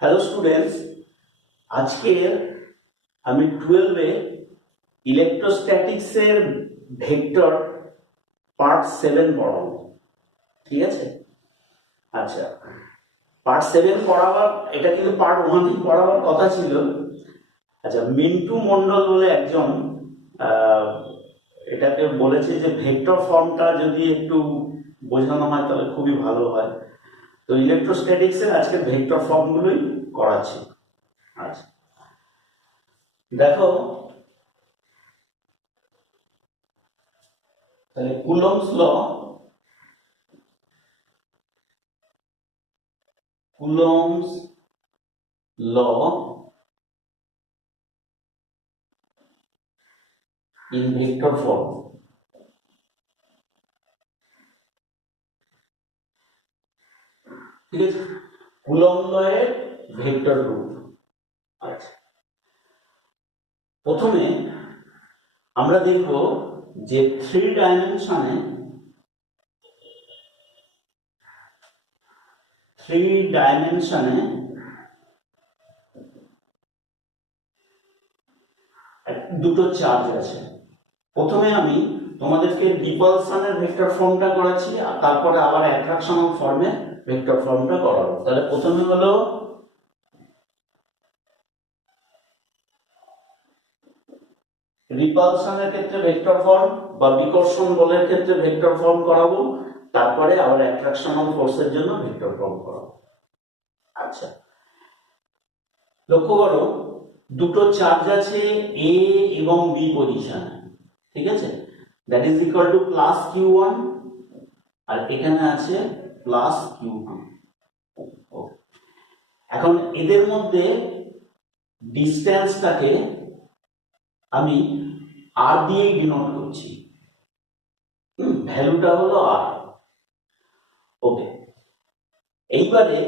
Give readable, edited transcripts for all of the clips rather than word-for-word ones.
Hello students, আজকে আমি 12-এ ইলেকট্রোস্ট্যাটিক্সের vector part 7 পড়াবো। ঠিক আছে? আচ্ছা, পার্ট 7 পড়াবার, এটা কিন্তু পার্ট 1 পড়াবার কথা ছিল। আচ্ছা, মিন্টু মন্ডল বলে একজন এটাকে বলেছে যে ভেক্টর ফর্মটা যদি একটু বোঝানো হয় তাহলে খুবই ভালো হয়। তো ইলেকট্রোস্ট্যাটিক্সের আজকে ভেক্টর ফর্মগুলোই করাচ্ছি। আচ্ছা, দেখো তাহলে Coulomb's law in vector form. ঠিক আছে, কুলম্ব লয়ের ভেক্টর রূপ। আচ্ছা, প্রথমে আমরা দেখব যে থ্রি ডাইমেনশনে দুটো চার্জ আছে। প্রথমে আমি তোমাদেরকে রিপালশনের ভেক্টর ফর্মটা করাচ্ছি, আর তারপরে আবার অ্যাট্রাকশনাল ফর্মে ভেক্টর ফর্মটা করাবো। তাহলে প্রথমে হলো রিপালশনের ক্ষেত্রে ভেক্টর ফর্ম বা বিকর্ষণ বলের ক্ষেত্রে ভেক্টর ফর্ম করাবো, তারপরে আবার অ্যাট্রাকশনাল ফোর্সের জন্য ভেক্টর ফর্ম করাবো। আচ্ছা, লক্ষ্য করো দুটো চার্জ আছে এ এবং বি পজিশনে। ঠিক আছে, that is equal two plus Q1 আর এখানে আছে প্লাস Q2। এখন এদের মধ্যে ডিস্টেন্সটাকে আমি আর দিয়েই ডিনোট করছি, ভ্যালুটা হলো আর। ওকে, এইবারে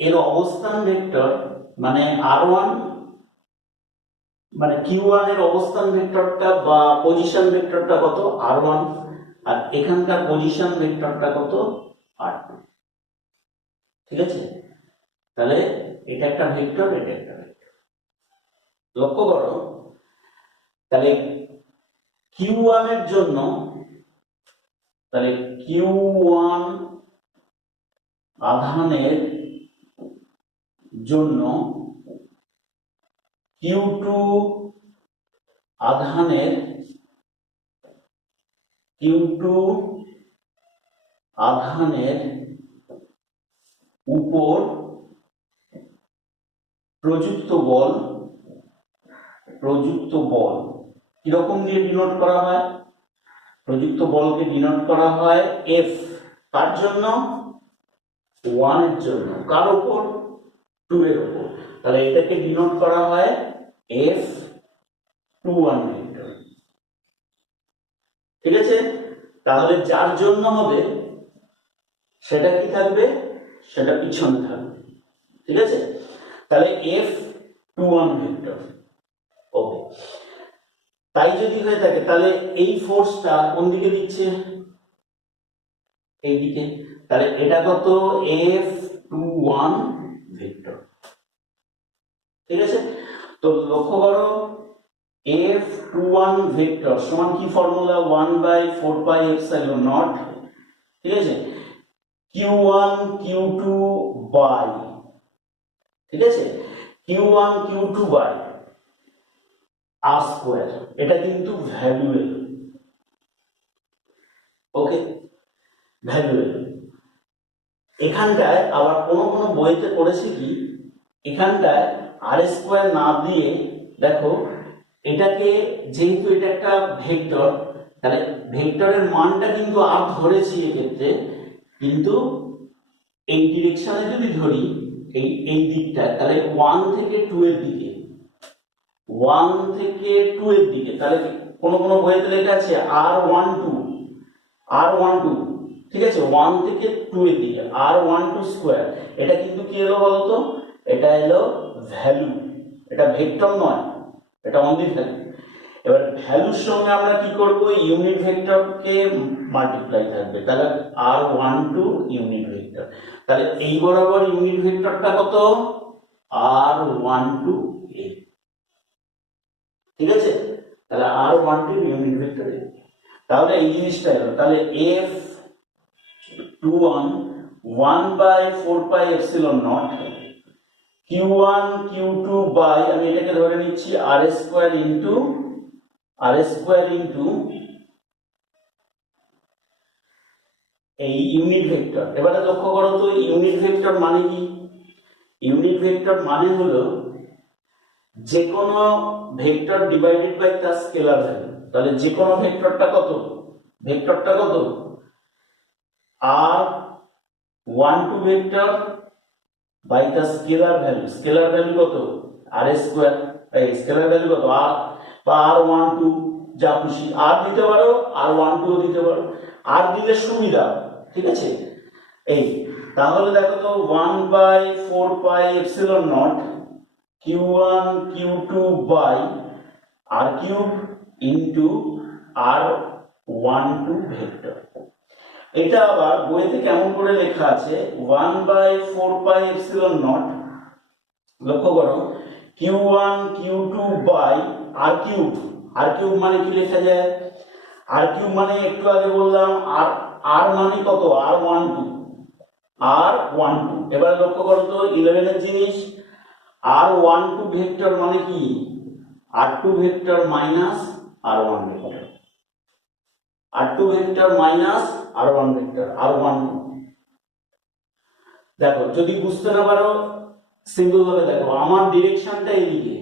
এর অবস্থান ভেক্টর মানে R1, মানে Q1 এর অবস্থান ভেক্টরটা বা পজিশন ভেক্টরটা কত? R1, আর এখানকার পজিশন ভেক্টরটা কত? R2। ঠিক আছে, তাহলে এটা একটা ভেক্টর, এটা একটা ভেক্টর। লক্ষ্য করো তাহলে Q1 এর জন্য, তাহলে Q1 আধানের জন্য Q2 আধানের উপর প্রযুক্ত বল কিরকম দিয়ে ডিনোট করা হয়? প্রযুক্ত বলকে ডিনোট করা হয় F। কার জন্য? 1 এর জন্য। কার উপর? 2 এর উপর। তাহলে এটাকে ডিনোট করা হয় F21 ভেক্টর। ঠিক আছে, তাহলে যার জন্য হবে সেটা কি থাকবে? সেটা পিছনে থাকবে। ঠিক আছে, তাহলে F21 ভেক্টর। ওকে, তাই যদি হয়ে থাকে তাহলে এই ফোর্সটা কোন দিকে দিচ্ছে? এই দিকে। তাহলে এটা কত? F21 vector. ঠিক আছে, তো লক্ষ্য করো F21 ভেক্টর সমান কি ফর্মুলা? 1/4πε0। ঠিক আছে, Q1 Q2 বাই, ঠিক আছে, Q1 Q2 by R square. এটা কিন্তু ভ্যালুয়েবল। ওকে, ভ্যালুয়েবল। এখানটায় আবার কোন বইতে পড়েছে কি, এখানটায় আর স্কয়ার না দিয়ে দেখো এটাকে, যেহেতু এটা একটা ভেক্টর, তাহলে ভেক্টরের মানটা কিন্তু আর ধরেছি এক্ষেত্রে, কিন্তু এই ডিরেকশনে যদি ধরি এই দিকটা, তাহলে 1 থেকে 2 এর দিকে, 1 থেকে 2 এর দিকে। তাহলে কোন বইতে লেখা আছে R12। ঠিক আছে, 1 থেকে 2 এর দিকে R12 স্কয়ার। এটা কিন্তু কি এলো বলতো? এটা এলো ভ্যালু, এটা ভেক্টর নয়, এটা অনলি ভ্যালু। এবার ভ্যালুর সঙ্গে আমরা কি করব? ইউনিট ভেক্টরকে মাল্টিপ্লাই থাকবে, তাহলে R12 ইউনিট ভেক্টর। তাহলে এই বরাবর ইউনিট ভেক্টরটা কত? r12 a, ঠিক আছে? তাহলে r12 ইউনিট ভেক্টর a, তাহলে এই জিনিসটা এলো। তাহলে f21 1/4πε0 q1 q2 বাই, আমি এটাকে ধরে নিচ্ছি r স্কয়ার ইনটু এই ইউনিট ভেক্টর। এবারে লক্ষ্য করো তো ইউনিট ভেক্টর মানে কি? ইউনিট ভেক্টর মানে হলো যে কোনো ভেক্টর ডিভাইডেড বাই তার স্কেলার ভ্যালু। তাহলে যে কোনো ভেক্টরটা কত? ভেক্টরটা কত? r12 vector by the scalar value. Scalar value কত? r square. এই স্কেলার ভ্যালু কত? r বা r12, যা খুশি r দিতে পারো, r12 ও দিতে পারো, r দিলে সুবিধা, ঠিক আছে? এই তাহলে দেখো তো 1/4πε0 q1 q2 by r cube into r12 vector. এটা আবার বইতে কেমন করে লেখা আছে? 1/4πε0, লক্ষ্য করো, q1 q2 by r cube. r cube মানে কি লেখা যায়? r কিউব মানে একটু আগে বললাম r মানে কত? r12। এবার লক্ষ্য করো তো 11 এর জিনিস, r12 ভেক্টর মানে কি? r2 vector minus r1 vector, r2 vector minus r1 vector, r12। দেখো যদি বুঝতে না পারো সিম্পল ভাবে দেখো, আমার ডিরেকশনটা এইদিকে,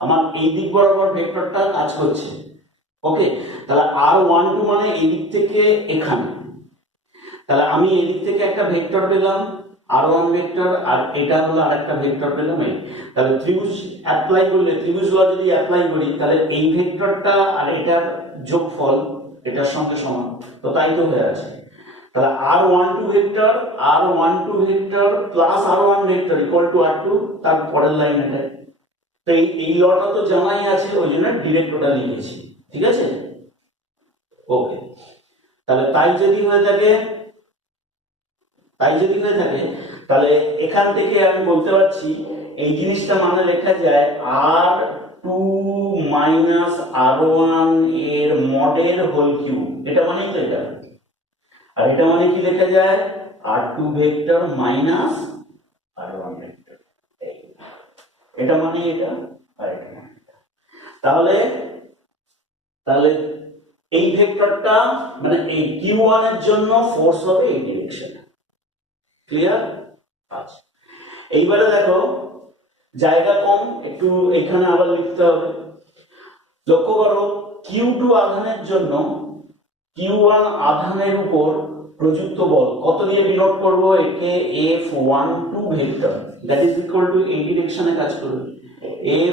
আমার এই দিক বরাবর ভেক্টরটা কাজ করছে, ওকে? তাহলে r12 মানে এই দিক থেকে এখানে, তাহলে আমি এই দিক থেকে একটা ভেক্টর পেলাম r1 ভেক্টর, আর এটা হলো আরেকটা ভেক্টর পেলাম এই। তাহলে ত্রিভুজ অ্যাপ্লাই করলে, ত্রিভুজ ল যদি অ্যাপ্লাই করি, তাহলে এই ভেক্টরটা আর এটার যোগফল এটার সঙ্গে সমান, তো তাই তো হয়ে আছে। তাহলে r12 vector plus r1 vector equal to r2, তার পরের লাইন এটা। তো এই লটা তো জানাই আছে, ওই জন্য ডিরেক্ট ওটা লিখেছি, ঠিক আছে? ওকে, তাহলে তাই যদি হয়ে থাকে তাহলে এখান থেকে আমি বলতে পারছি এই জিনিসটা মানে লেখা যায় r2 মাইনাস r1 এর মডের হোল কিউব। এটা মানেই তো এটা। আর এটা মানে কি লেখা যায়? r2 vector minus r1 vector. এটা মানে এটা, আর এটা মানে এটা। তাহলে এই ভেক্টরটা মানে এই q1 এর জন্য ফোর্স হবে এই ডিরেকশনে। ক্লিয়ার? আচ্ছা, এইবারে দেখো জায়গা কম, একটু এখানে আবার লিখতে হবে। লক্ষ্য করো q2 আধানের জন্য q1 আধানের উপর প্রযুক্ত বল কত দিয়ে ডিনোট করব? একে f12 vector, that is equal two এই ডিরেকশনে কাজ করবে,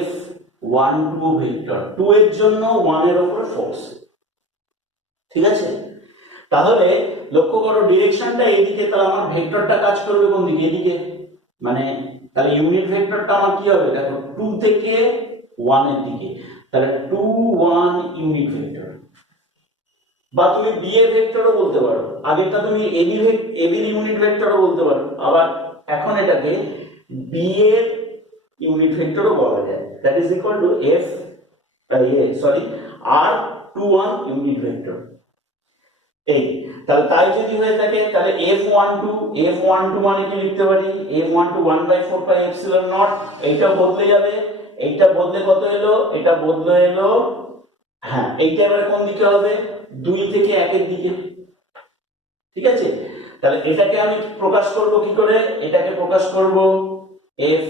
f12 ভেক্টর। 2 এর জন্য 1 এর উপর ফোর্স, ঠিক আছে? তাহলে লক্ষ্য করো ডিরেকশনটা এইদিকে, তাহলে আমার ভেক্টরটা কাজ করবে কোন দিকে? এদিকে। মানে তাহলে ইউনিট ভেক্টরটা আমার কি হবে? দেখো 2 থেকে 1 এর দিকে, তাহলে 2 1 ইউনিট ভেক্টর। বা তুমি বি এর ভেক্টরও বলতে পারো, আগেরটা তুমি এবি ইউনিট ভেক্টরও বলতে পারো, আবার এখন এটাকে বি এর ইউনিট ভেক্টরও বলা যায়, that is equal two r21 unit vector. এই তাহলে তাই যদি হয়ে থাকে, তাহলে f12 মানে কি লিখতে পারি? f12 1/4πε0। এইটা বদলে যাবে, এইটা বদলে কত এলো? এটা বদলে এলো, হ্যাঁ, এইটা এবারে কোন দিকে হবে? 2 থেকে 1 এর দিকে, ঠিক আছে? তাহলে এটাকে আমি প্রকাশ করব কি করে? এটাকে প্রকাশ করব f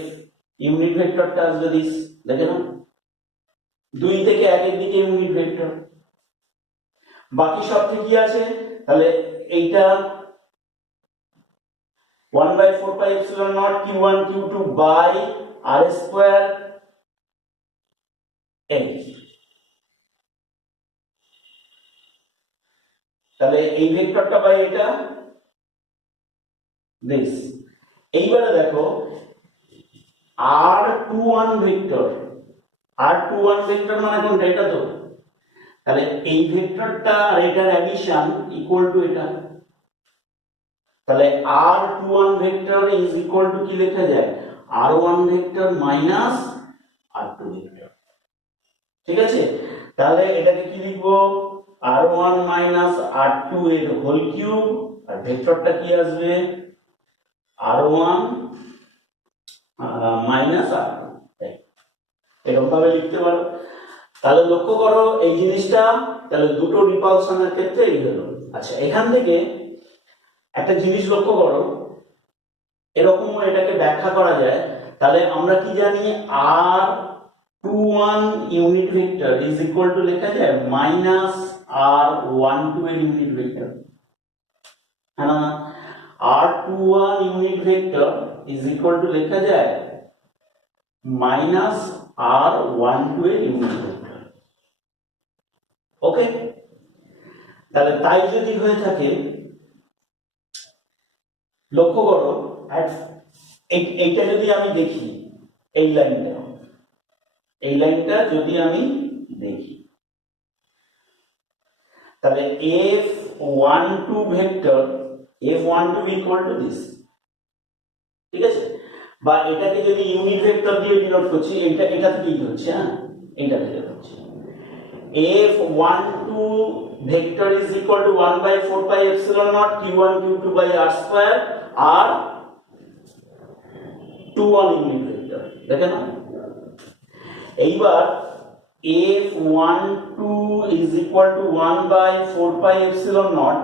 ইউনিট ভেক্টরটা যদি দেখে নাও, 2 থেকে 1 এর দিকে ইউনিট ভেক্টর, বাকি সব ঠিকই আছে। তাহলে এইটা 1/4πε0 q1 q2 by r square n। তাহলে এই ভেক্টরটা বাই এটা দিস। এইবারে দেখো r21 ভেক্টর মানে কোনটা? এটা তো। তাহলে এই ভেক্টরটা আর এটার অ্যাডিশন ইকুয়াল টু এটা, তাহলে r21 vector is equal two কি লেখা যায়, r1 vector minus r2 vector. ঠিক আছে, তাহলে এটাকে কি লিখবো, r1 মাইনাস r2 এর হোল কিউব, আর ভেক্টরটা কি আসবে, r1 মাইনাস r2, এরকম ভাবে লিখতে পারো। তাহলে লক্ষ্য করো এই জিনিসটা, তাহলে দুটো রিপালশনের ক্ষেত্রে এই হলো। আচ্ছা, এখান থেকে একটা জিনিস লক্ষ্য করো, এরকম এটাকে ব্যাখ্যা করা যায়। তাহলে আমরা কি জানি, r21 unit vector is equal two লেখা যায় মাইনাস r12 এর ইউনিট ভেক্টর, হ্যাঁ না, r21 unit vector is equal two লেখা যায় মাইনাস r12 এর ইউনিট ভেক্টর। ওকে, তাহলে তাই যদি হয়ে থাকে, লক্ষ্য করো এইটা যদি আমি দেখি, এই লাইনটা যদি আমি দেখি, তাহলে f12 vector, f12 equal to this, ঠিক আছে, বা এটাকে যদি ইউনিট ভেক্টর দিয়ে ডিনোট করছি, এটা থেকেই হচ্ছে, হ্যাঁ এটা থেকে হচ্ছে, f12 vector is equal to 1/4 pi epsilon not q1 q2 by r square, আর 21 ইউনিট ভেক্টর, দেখেন না। এইবার f12 is equal to 1/4 pi epsilon not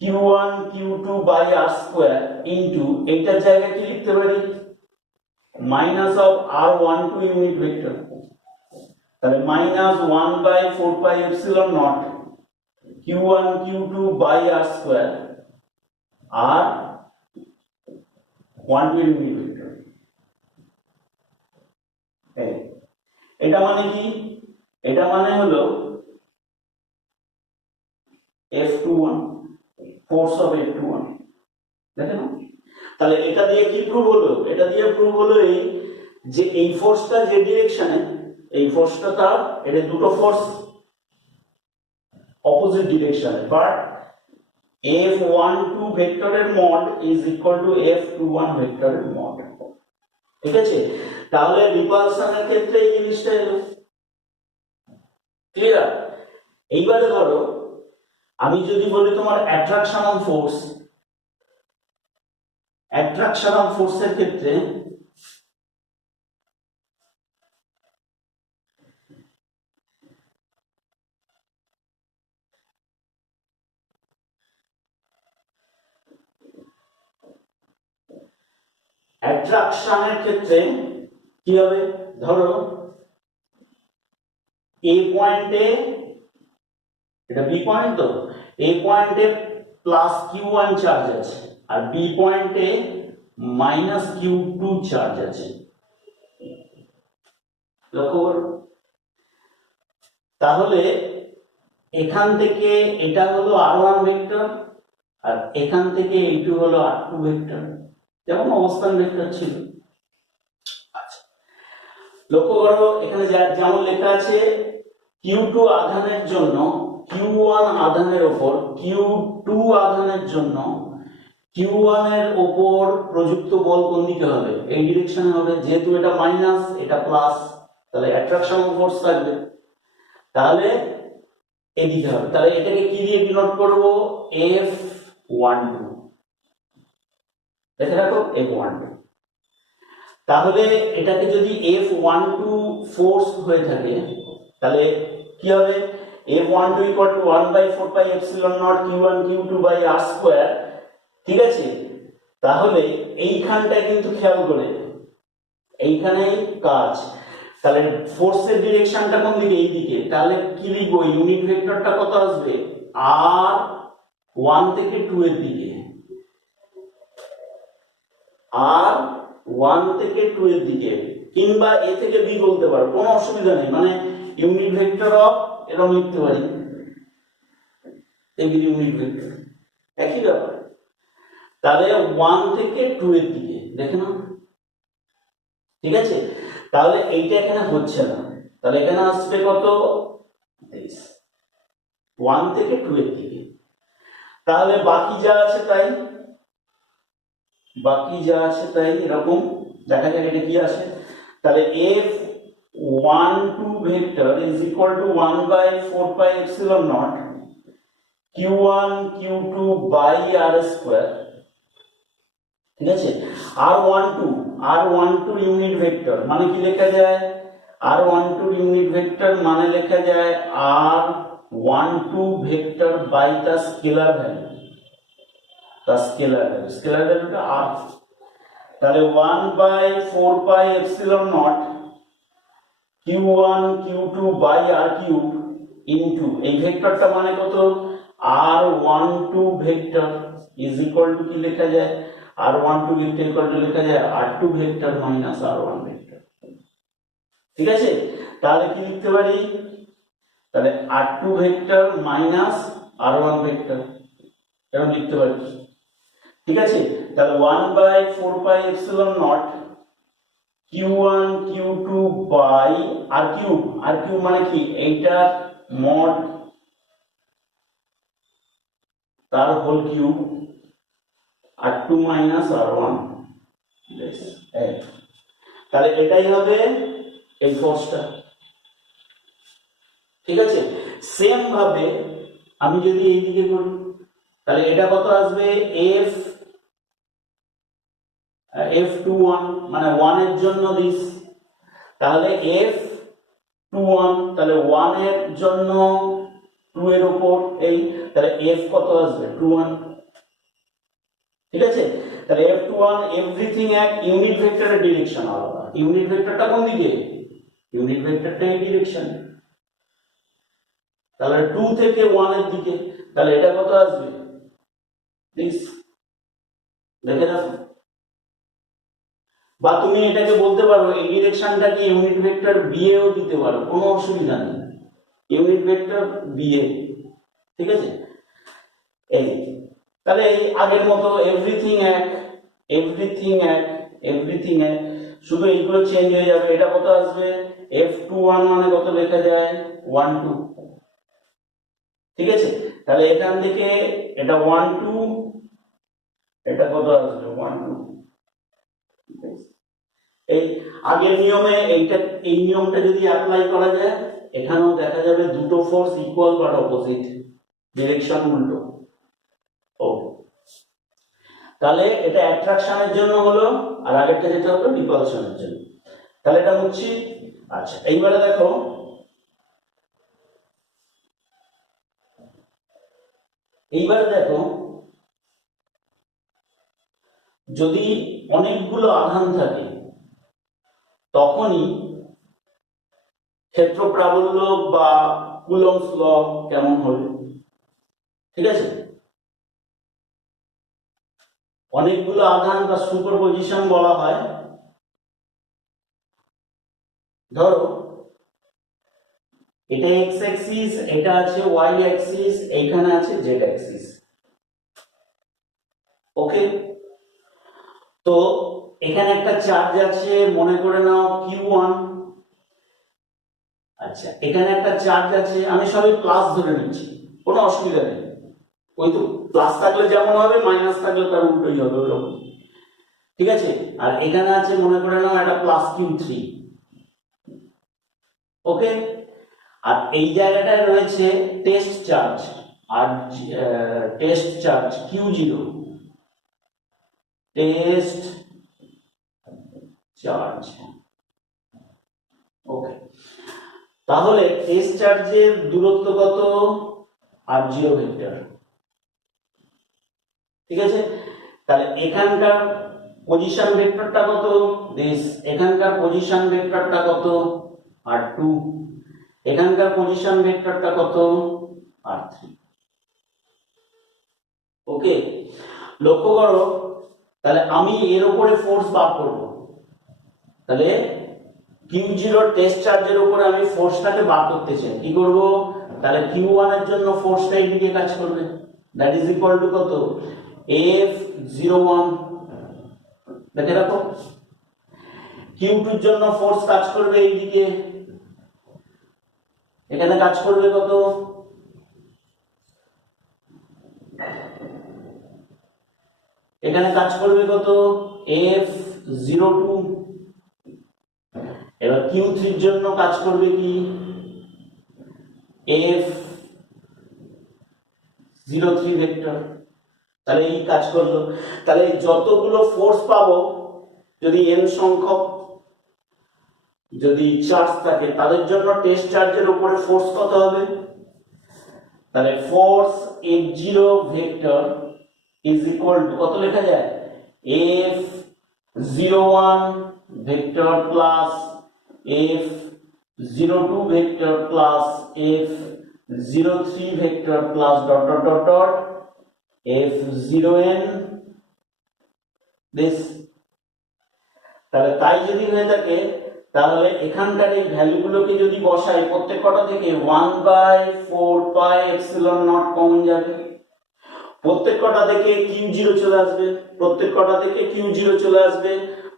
q1 q2 by r square into এইটার জায়গায় কি লিখতে পারি, minus of r12 unit vector, তাহলে minus 1/4 pi epsilon not q1 q2 by r square আর 1 ইউনিট ভেক্টর। এটা মানে কি, এটা মানে হলো f21, ফোর্স অফ f21, দেখেন। তাহলে এটা দিয়ে কি প্রুভ হলো, এটা দিয়ে প্রুভ হলো এই যে এই ফোর্সটা যে ডিরেকশনে, এই ফোর্সটা তার, এটা দুটো ফোর্স অপোজিট ডিরেকশনে, বাট f12 ভেক্টরের mod is equal two f21 ভেক্টরের মড। ঠিক আছে, তাহলে রিপালশনের ক্ষেত্রে এই জিনিসটা এলো, ক্লিয়ার। এইবারে ধরো আমি যদি বলি তোমার অ্যাট্রাকশনাল ফোর্সের ক্ষেত্রে কি হবে, ধরো এ পয়েন্টে, এটা বি পয়েন্ট, তো এ পয়েন্টে প্লাস q1 চার্জ আছে আর বি পয়েন্টে মাইনাস q2 চার্জ আছে, লক্ষ্য করো। তাহলে এখান থেকে এটা হলো r1 ভেক্টর, আর এখান থেকে এইটু হলো r2 ভেক্টর, যেমন অবস্থান ভেক্টর ছিল। আচ্ছা, লক্ষ্য করো এখানে যেমন লেখা আছে q2 আধানের জন্য q1 আধানের উপর q2 আধানের জন্য q1 এর উপর প্রযুক্ত বল কোন দিকে হবে, এই ডিরেকশনে হবে, যেহেতু এটা মাইনাস এটা প্লাস, তাহলে অ্যাট্রাকশনাল ফোর্স থাকবে, তাহলে এদিকে হবে। তাহলে এটাকে কি দিয়ে ডিনোট করব, f12, দেখে রাখো f12। তাহলে এটাকে যদি f12 ফোর্স হয়ে থাকে, তাহলে কি হবে, f12 equal to 1/4 pi epsilon not q1 q2 by r square. ঠিক আছে, তাহলে এইখানটায় কিন্তু খেয়াল করে, এইখানেই কাজ, তাহলে ফোর্সের ডিরেকশনটা কোন দিকে, এই দিকে, তাহলে কি লিখবো, ইউনিট ভেক্টরটা কত আসবে, r1 থেকে 2 এর দিকে, r1 থেকে 2 এর দিকে, কিংবা a থেকে b বলতে পারো, কোনো অসুবিধা নেই, মানে ইউনিট ভেক্টর অফ এরকম লিখতে পারি, এবি ইউনিট ভেক্টর, একই ব্যাপার। তাহলে 1 থেকে 2 এর দিকে, দেখে না, ঠিক আছে। তাহলে এইটা এখানে হচ্ছে না, তাহলে এখানে আসবে কত, 1 থেকে 2 এর দিকে। তাহলে বাকি যা আছে তাই এরকম দেখা যাক এটা কি আসে। তাহলে F12 vector is equal to 1/4πε0 q1 q2 by r square. ঠিক আছে, r12 ইউনিট ভেক্টর মানে কি লেখা যায়, r12 ইউনিট ভেক্টর মানে লেখা যায় r12 vector by the scalar value, scalar ভ্যালুটা r। তাহলে 1/4πε0 q1 q2 by r cube into এই ভেক্টরটা মানে কত, r12 vector is equal two কি লেখা যায়, r12 ভেক্টর ইকুয়াল টু লেখা যায় r2 vector minus r1 vector. ঠিক আছে, তাহলে কি লিখতে পারি, তাহলে r2 vector minus r1 vector এরকম লিখতে পারি। ঠিক আছে, তাহলে 1/4πε0 q1 q2 by r cube মানে কি এইটার মড তার whole cube r2 minus r1। তাহলে এটাই হবে এই ফোর্সটা। ঠিক আছে, সেম ভাবে আমি যদি এই দিকে করি তাহলে এটা কত আসবে, F21 মানে 1 এর জন্য দিস, তাহলে F21 তাহলে 1 এর জন্য 2 এর উপর এই, তাহলে F কত আসবে 21। ঠিক আছে, তাহলে F21 এভরিথিং এক ইউনিট ভেক্টরের ডিরেকশন আলাদা, ইউনিট ভেক্টরটা কোন দিকে, ইউনিট ভেক্টরটা এই ডিরেকশন, তাহলে 2 থেকে 1 এর দিকে, তাহলে এটা কত আসবে প্লিজ দেখে রাখো। বা তুমি এটাকে বলতে পারো এই ডিরেকশনটা কি ইউনিট ভেক্টর বি এও দিতে পারো, কোনো অসুবিধা নেই, ইউনিট ভেক্টর বি এ। ঠিক আছে, এই তাহলে এই আগের মতো এভরিথিং এক, শুধু এইগুলো চেঞ্জ হয়ে যাবে। এটা কত আসবে, F21 মানে কত লেখা যায় 12। ঠিক আছে, তাহলে এখান থেকে এটা 12, এটা কত আসবে 12। এই আগের নিয়মে এই নিয়মটা যদি অ্যাপ্লাই করা যায় এখানেও দেখা যাবে দুটো force equal but opposite, direction উল্টো। ও তাহলে এটা অ্যাট্রাকশনের জন্য হলো, আর আগেরটা যেটা হলো রিপালশনের জন্য। তাহলে এটা মুছছি। আচ্ছা, এইবারে দেখো যদি অনেকগুলো আধান থাকে তখনই ক্ষেত্র প্রাবল্য বা কুলম্বস ল কেমন হবে। ঠিক আছে, অনেকগুলো আধান বা সুপারপজিশন বলা হয়। ধরো এটা এক্স অ্যাক্সিস, এটা আছে ওয়াই অ্যাক্সিস, এইখানে আছে জেড অ্যাক্সিস। ওকে, তো এখানে একটা চার্জ আছে মনে করে নাও Q1। আচ্ছা, এখানে একটা চার্জ আছে, আমি সবই প্লাস ধরে নিচ্ছি, কোনো অসুবিধা নেই, ওই তো প্লাস থাকলে যেমন হবে মাইনাস থাকলে তার উল্টোই হবে ওরকম। ঠিক আছে, আর এখানে আছে মনে করে নাও একটা প্লাস Q3। ওকে, আর এই জায়গাটায় রয়েছে টেস্ট চার্জ, আর test charge Q0, test charge. Okay, তাহলে টেস্ট চার্জের দূরত্ব কত, r0 ভেক্টর। ঠিক আছে, তাহলে এখানকার পজিশন ভেক্টরটা কত দিস, এখানকার পজিশন ভেক্টরটা কত r2, এখানকার পজিশন ভেক্টরটা কত r3। ওকে, লক্ষ্য করো তাহলে আমি এর উপরে ফোর্স বার করব, তাহলে Q0 টেস্ট চার্জের উপরে আমি ফোর্সটাকে বার করতে চাই, কি করব, তাহলে Q1 এর জন্য ফোর্সটা এইদিকে কাজ করবে, দ্যাট ইজ ইকুয়াল টু কত F01। দেখে রাখো, Q2 এর জন্য ফোর্স কাজ করবে এইদিকে, এখানে কাজ করবে কত এখানে কাজ করবে কত F02। এবার Q3 এর জন্য কাজ করবে কি F03 ভেক্টর। তাহলে এই কাজ করলো। তাহলে যতগুলো ফোর্স পাবো, যদি n সংখ্যক যদি চার্জ থাকে, তাদের জন্য টেস্ট চার্জের উপরে ফোর্স কত হবে? তাহলে force F0 vector is equal two কত লেখা যায় F01 vector plus F02 vector plus F03 vector plus dot dot dot dot F0n this. তাহলে তাই যদি হয়ে থাকে, তাহলে এখানকার এই ভ্যালুগুলোকে যদি বসাই প্রত্যেক কটা থেকে 1/4πε0 কমন যাবে, প্রত্যেক কটা থেকে Q0 চলে আসবে, প্রত্যেক কটা থেকে Q0 চলে আসবে,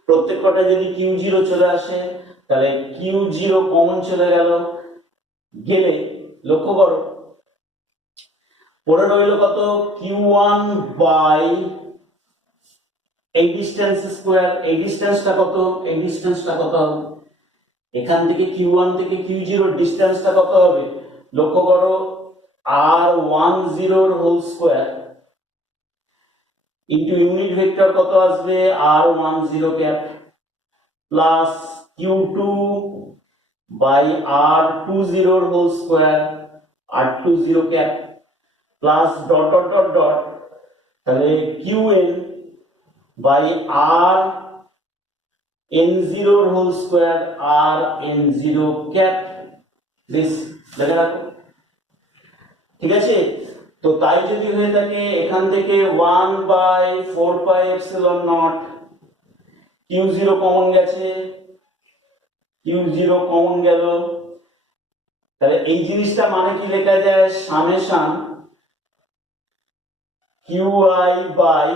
প্রত্যেক কটা যদি Q0 চলে আসে তাহলে Q0 কমন চলে গেলে লক্ষ্য করো পড়ে রইল কত Q1 বাই এই ডিসটেন্স স্কয়ার। এই ডিসটেন্সটা কত? এই ডিসটেন্সটা কত হবে? এখান থেকে Q1 থেকে Q0 ডিসটেন্সটা কত হবে? লক্ষ্য করো R10 whole square into unit vector কত আসবে R10 cap plus Q2 by R20 whole square R20 cap plus dot dot dot dot, তাহলে Qn by Rn0 whole square Rn0 cap this দেখে রাখো। ঠিক আছে, তো তাই যদি হয়ে থাকে এখান থেকে 1/4πε0 Q0 কমন গেছে, Q0 কমন গেল, তাহলে এই জিনিসটা মানে কি লেখা যায় summation Qi by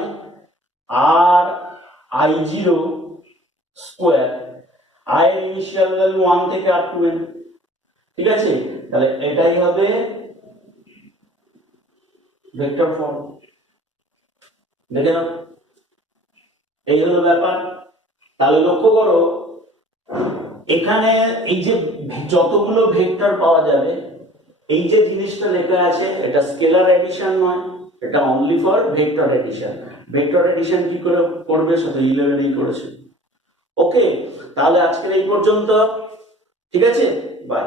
Ri0 square, i এর ইনিশিয়াল ভ্যালু 1 থেকে up to n। ঠিক আছে, তাহলে এটাই হবে ভেক্টর ফর্ম। দেখে নাও, এই হলো ব্যাপার। তাহলে লক্ষ্য করো এখানে এই যে যতগুলো ভেক্টর পাওয়া যাবে, এই যে জিনিসটা লেখা আছে এটা স্কেলার এডিশন নয়, এটা only for vector addition. Vector addition কি করে করবে সেটা 11 করেছে। ওকে, তাহলে আজকের এই পর্যন্ত। ঠিক আছে, বাই।